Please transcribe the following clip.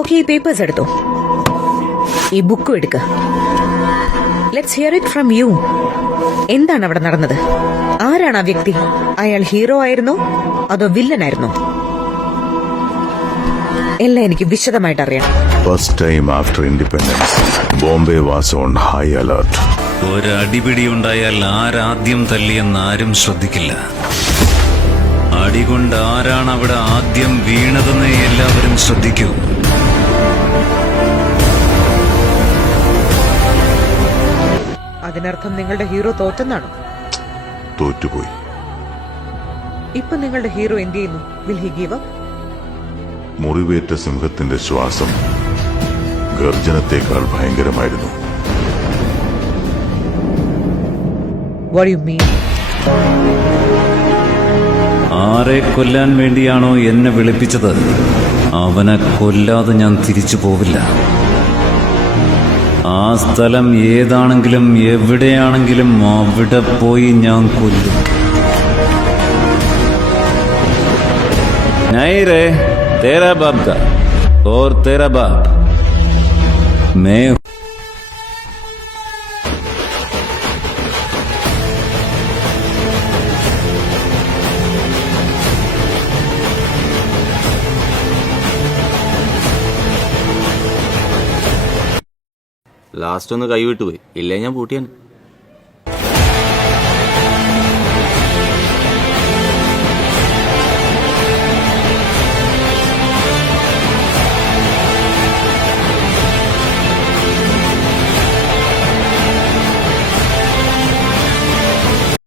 Okay ഈ papers എടുത്തോ. ഈ ബുക്ക് എടുക്ക. Let's hear it from you എന്താണ് അവിടെ നടന്നത്? ആരാണ് ആ വ്യക്തി? അയാൾ ഹീറോ ആയിരുന്നോ? അതോ വില്ലനായിരുന്നോ എല്ലാം എനിക്ക് വിശദമായിട്ട് അറിയാം first time after independence Bombay was on high alert ഒരടിപിടി ഉണ്ടായാൽ ആരാദ്യം തല്ലിയെന്ന് ആരും ശ്രദ്ധിക്കില്ല. അടികൊണ്ട് ആരാണ് അവിടെ ആദ്യം വീണതെന്ന് എല്ലാവരും ശ്രദ്ധിക്കൂ. അതിനർത്ഥം നിങ്ങളുടെ ഹീറോ തോറ്റെന്നാണോ? തോറ്റുപോയി. ഇപ്പൊ നിങ്ങളുടെ ഹീറോ എന്ത് ചെയ്യുന്നു? വിൽ ഹി ഗീവ് അപ്പ് മുറിവേറ്റ സിംഹത്തിന്റെ ശ്വാസം ഗർജനത്തെക്കാൾ ഭയങ്കരമായിരുന്നു. വാട്ട് യു മീൻ ആരെ കൊല്ലാൻ വേണ്ടിയാണോ എന്നെ വിളിപ്പിച്ചത്? അവനെ കൊല്ലാതെ ഞാൻ തിരിച്ചു പോവില്ല. ആ സ്ഥലം ഏതാണെങ്കിലും എവിടെയാണെങ്കിലും അവിടെ പോയി ഞാൻ കൊല്ലും. നൈറേ തേരാബാബ് ഓർ തേരാ മേ ലാസ്റ്റ് ഒന്ന് കൈവിട്ടു പോയി ഇല്ലേ ഞാൻ പൂട്ടിയാണ്